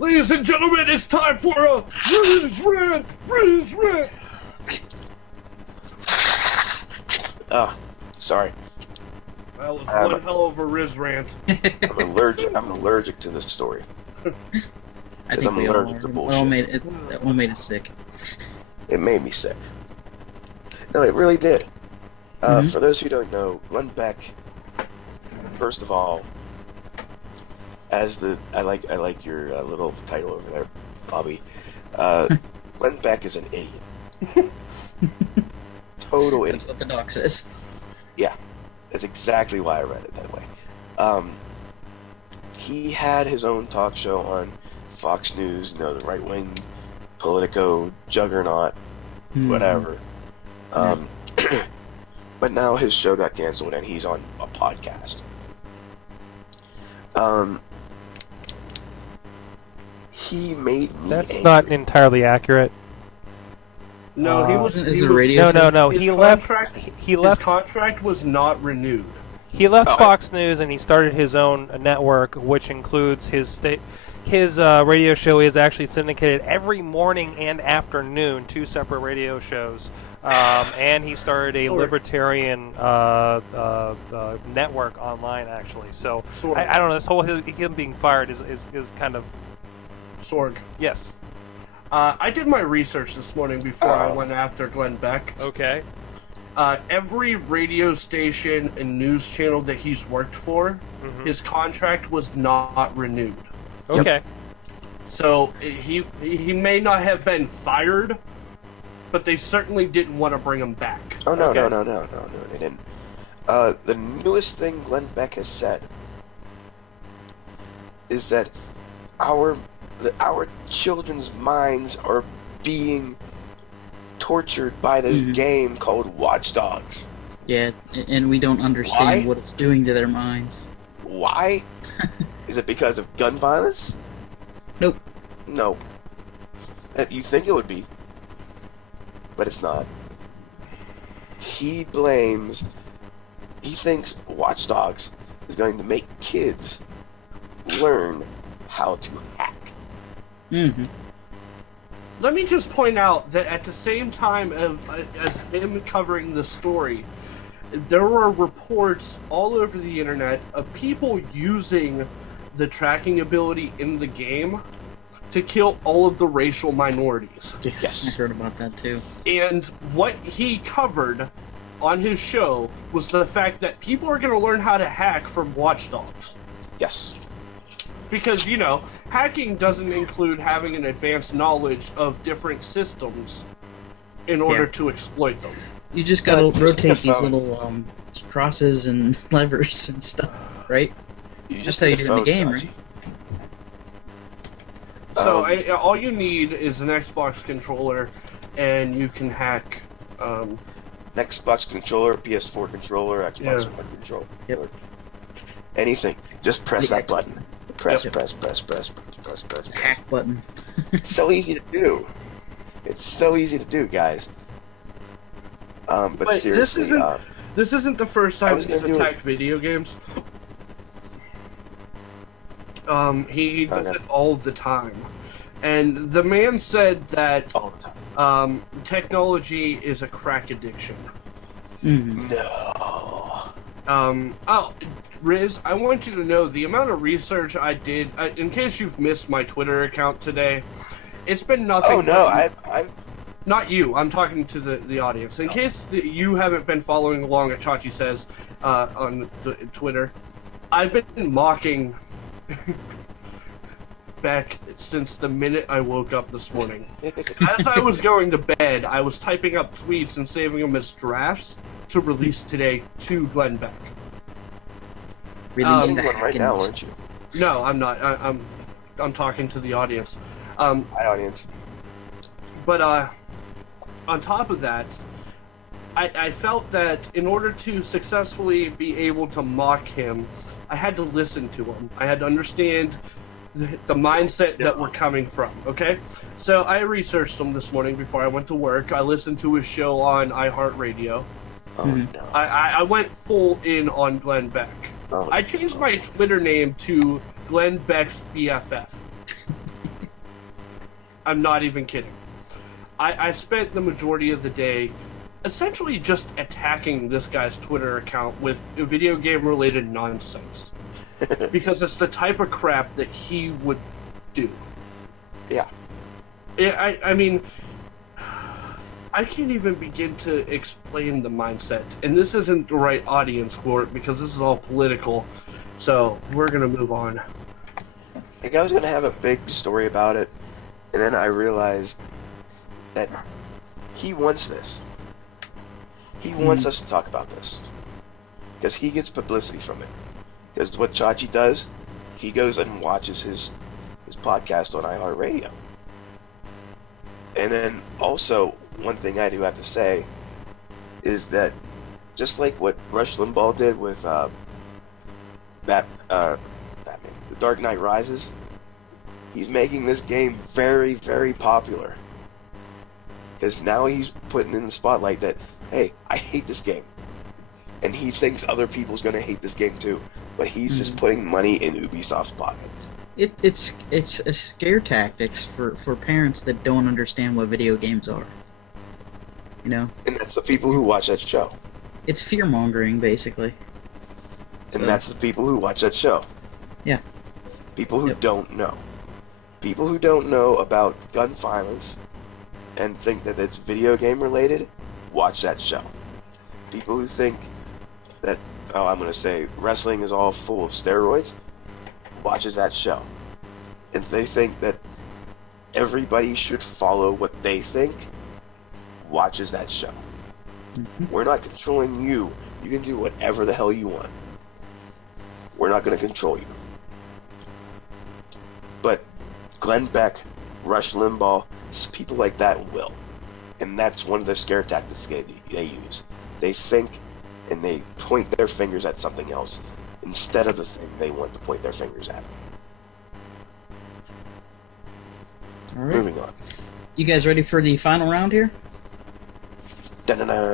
Ladies and gentlemen, it's time for a Riz Rant! Riz Rant! Sorry. That was one hell of a Riz Rant. I'm allergic to this story. I think I'm allergic to bullshit. That one made it sick. It made me sick. No, it really did. For those who don't know, Glenn Beck, first of all, I like your little title over there, Bobby. Glenn Beck is an idiot. Total idiot. That's what the doc says. Yeah, that's exactly why I read it that way. He had his own talk show on Fox News, the right-wing Politico juggernaut, whatever. But now his show got canceled and he's on a podcast. He made me That's angry. not entirely accurate. No, he was. Is it a radio show? No. His He His left. contract was not renewed. He left Fox News and he started his own network, which includes his radio show is actually syndicated every morning and afternoon, 2 separate radio shows. And he started a libertarian network online, actually. So I don't know. This whole him being fired is kind of Sorg. Yes. I did my research this morning before I went after Glenn Beck. Okay. Every radio station and news channel that he's worked for, his contract was not renewed. Okay. So he may not have been fired, but they certainly didn't want to bring him back. Oh, no, no, they didn't. The newest thing Glenn Beck has said is that our children's minds are being tortured by this game called Watch Dogs. Yeah, and we don't understand what it's doing to their minds. Why? Is it because of gun violence? Nope. No. You think it would be, but it's not. He thinks Watch Dogs is going to make kids learn how to hack. Let me just point out that at the same time as him covering the story, there were reports all over the internet of people using the tracking ability in the game to kill all of the racial minorities. Yes. I heard about that too. And what he covered on his show was the fact that people are going to learn how to hack from Watch Dogs. Yes. Because, hacking doesn't include having an advanced knowledge of different systems in order to exploit them. You just gotta rotate these little crosses and levers and stuff, right? That's how you do in the game, right? So all you need is an Xbox controller, and you can hack. Xbox controller, PS4 controller, Xbox One controller. Yep. Anything. Just press that button. Press. Hack button. It's so easy to do. It's so easy to do, guys. But seriously, this isn't the first time he's attacked video games. He does it all the time. And the man said that all the time. Technology is a crack addiction. No. Riz, I want you to know the amount of research I did, in case you've missed my Twitter account today, it's been nothing. Oh, no, I've... Not you, I'm talking to the audience. In case you haven't been following along at Chachi Says on Twitter, I've been mocking Beck since the minute I woke up this morning. As I was going to bed, I was typing up tweets and saving them as drafts to release today to Glenn Beck. Release the right now, aren't you? No, I'm not. I'm talking to the audience. Hi, audience. But on top of that, I felt that in order to successfully be able to mock him, I had to listen to him. I had to understand the mindset that we're coming from, okay? So I researched him this morning before I went to work. I listened to his show on iHeartRadio. Oh, no. I went full in on Glenn Beck. Oh, I changed my Twitter name to Glenn Beck's BFF. I'm not even kidding. I spent the majority of the day essentially just attacking this guy's Twitter account with video game related nonsense. Because it's the type of crap that he would do. Yeah. I mean, I can't even begin to explain the mindset. And this isn't the right audience for it because this is all political. So we're going to move on. Like, I was going to have a big story about it, and then I realized that he wants this. He wants us to talk about this. Because he gets publicity from it. Because what Chachi does, he goes and watches his podcast on iHeartRadio. And then also, one thing I do have to say is that just like what Rush Limbaugh did with Batman, The Dark Knight Rises, he's making this game very, very popular. Because now he's putting in the spotlight that, hey, I hate this game. And he thinks other people's going to hate this game too. But he's just putting money in Ubisoft's pocket. It's a scare tactics for parents that don't understand what video games are. You know? And that's the people who watch that show. It's fear-mongering, basically. And that's the people who watch that show. Yeah. People who don't know. People who don't know about gun violence and think that it's video game related, watch that show. People who think that, I'm going to say, wrestling is all full of steroids, watches that show. If they think that everybody should follow what they think, watches that show. We're not controlling you. You can do whatever the hell you want. We're not going to control you. But Glenn Beck, Rush Limbaugh, people like that will. And that's one of the scare tactics they use. They think and they point their fingers at something else instead of the thing they want to point their fingers at. All right. Moving on. You guys ready for the final round here? Da-da-da.